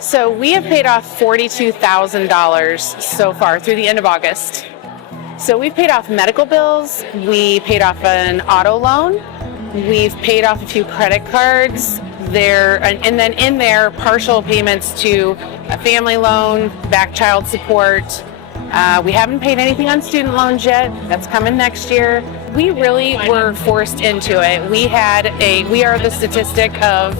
So we have paid off $42,000 so far through the end of August. So we've paid off medical bills, we paid off an auto loan, we've paid off a few credit cards, and then in there, partial payments to a family loan, back child support. We haven't paid anything on student loans yet. That's coming next year. We really were forced into it. We are the statistic of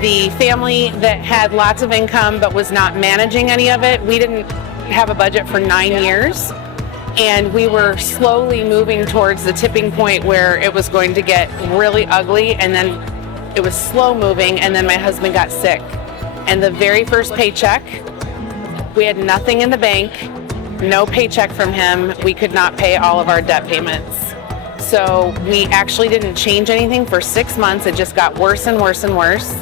the family that had lots of income but was not managing any of it. We didn't have a budget for 9 years, and we were slowly moving towards the tipping point where it was going to get really ugly, and then it was slow moving, and then my husband got sick. And the very first paycheck, we had nothing in the bank, no paycheck from him. We could not pay all of our debt payments. So we actually didn't change anything for 6 months. It just got worse and worse and worse.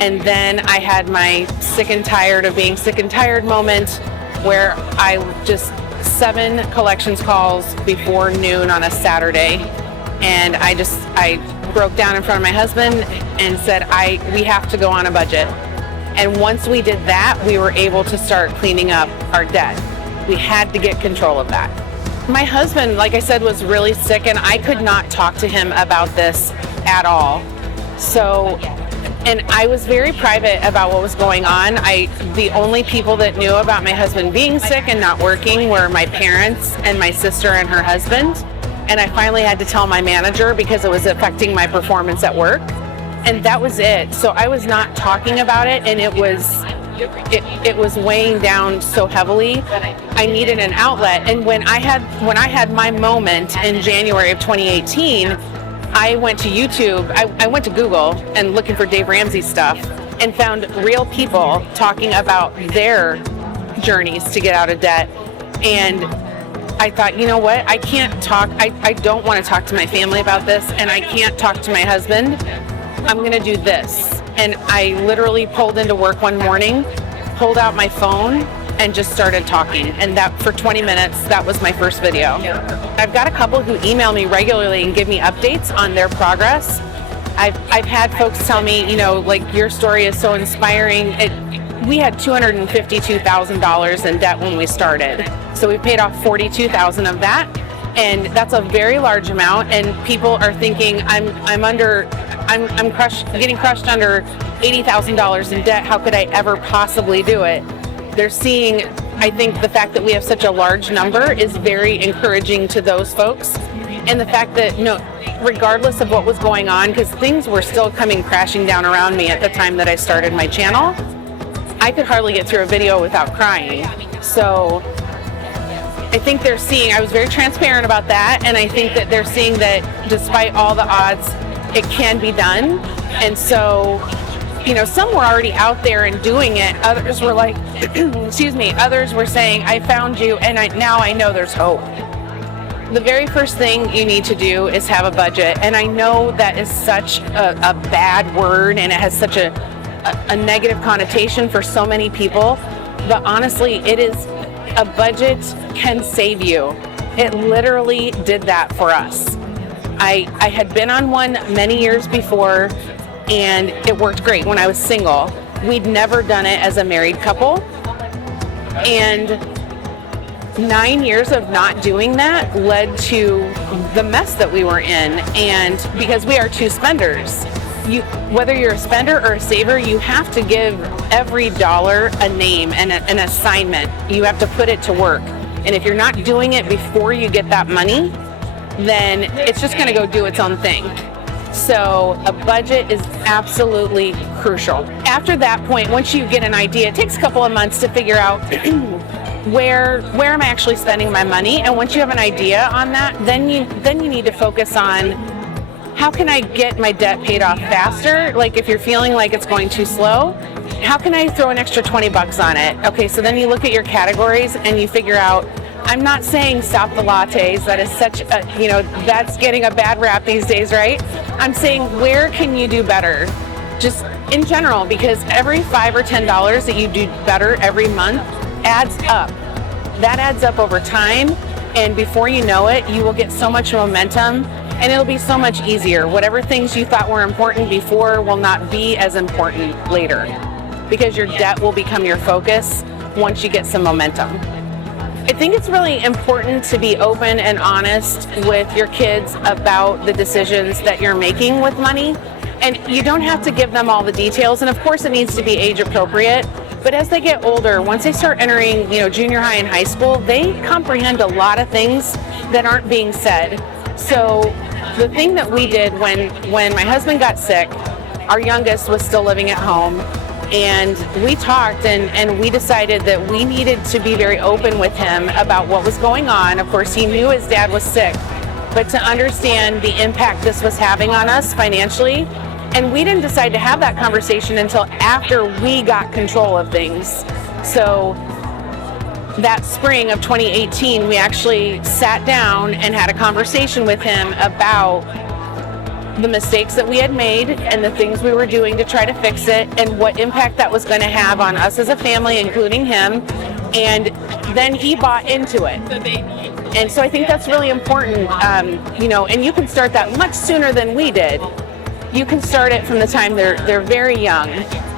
And then I had my sick and tired of being sick and tired moment where I just 7 collections calls before noon on a Saturday. And I broke down in front of my husband and said, we have to go on a budget. And once we did that, we were able to start cleaning up our debt. We had to get control of that. My husband, like I said, was really sick, and I could not talk to him about this at all. And I was very private about what was going on. The only people that knew about my husband being sick and not working were my parents and my sister and her husband. And I finally had to tell my manager because it was affecting my performance at work. And that was it. So I was not talking about it, and it was weighing down so heavily. I needed an outlet. And when I had my moment in January of 2018, I went to YouTube, I went to Google and looking for Dave Ramsey stuff and found real people talking about their journeys to get out of debt. And I thought, you know what, I don't want to talk to my family about this, and I can't talk to my husband. I'm going to do this. And I literally pulled into work one morning, pulled out my phone, and just started talking. And that for 20 minutes, that was my first video. I've got a couple who email me regularly and give me updates on their progress. I've had folks tell me, like, your story is so inspiring. We had $252,000 in debt when we started. So we paid off $42,000 of that. And that's a very large amount. And people are thinking, I'm getting crushed under $80,000 in debt. How could I ever possibly do it? They're seeing, I think the fact that we have such a large number is very encouraging to those folks. And the fact that, regardless of what was going on, because things were still coming crashing down around me at the time that I started my channel, I could hardly get through a video without crying. So I think they're seeing, I was very transparent about that, and I think that they're seeing that despite all the odds, it can be done. And so, some were already out there and doing it. Others were like, others were saying, I found you, and now I know there's hope. The very first thing you need to do is have a budget. And I know that is such a bad word, and it has such a negative connotation for so many people. But honestly, a budget can save you. It literally did that for us. I had been on one many years before, and it worked great when I was single. We'd never done it as a married couple. And 9 years of not doing that led to the mess that we were in. And because we are 2 spenders, whether you're a spender or a saver, you have to give every dollar a name and an assignment. You have to put it to work. And if you're not doing it before you get that money, then it's just going to go do its own thing. So a budget is absolutely crucial. After that point, once you get an idea, it takes a couple of months to figure out where am I actually spending my money. And once you have an idea on that, then you need to focus on how can I get my debt paid off faster? Like if you're feeling like it's going too slow, how can I throw an extra $20 on it? Okay, so then you look at your categories and you figure out, I'm not saying stop the lattes. That is such a, that's getting a bad rap these days, right? I'm saying where can you do better? Just in general, because every $5 or $10 that you do better every month adds up. That adds up over time, and before you know it, you will get so much momentum, and it'll be so much easier. Whatever things you thought were important before will not be as important later. because your debt will become your focus once you get some momentum. I think it's really important to be open and honest with your kids about the decisions that you're making with money. And you don't have to give them all the details. And of course it needs to be age appropriate. But as they get older, once they start entering, junior high and high school, they comprehend a lot of things that aren't being said. So the thing that we did when my husband got sick, our youngest was still living at home, and we talked and we decided that we needed to be very open with him about what was going on. Of course, he knew his dad was sick, but to understand the impact this was having on us financially. And we didn't decide to have that conversation until after we got control of things. So that spring of 2018, we actually sat down and had a conversation with him about the mistakes that we had made and the things we were doing to try to fix it and what impact that was going to have on us as a family, including him. And then he bought into it. And so I think that's really important, and you can start that much sooner than we did. You can start it from the time they're very young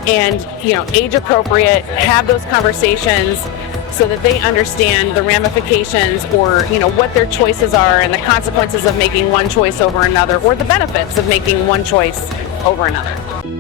and, age appropriate, have those conversations so that they understand the ramifications or, what their choices are and the consequences of making one choice over another or the benefits of making one choice over another.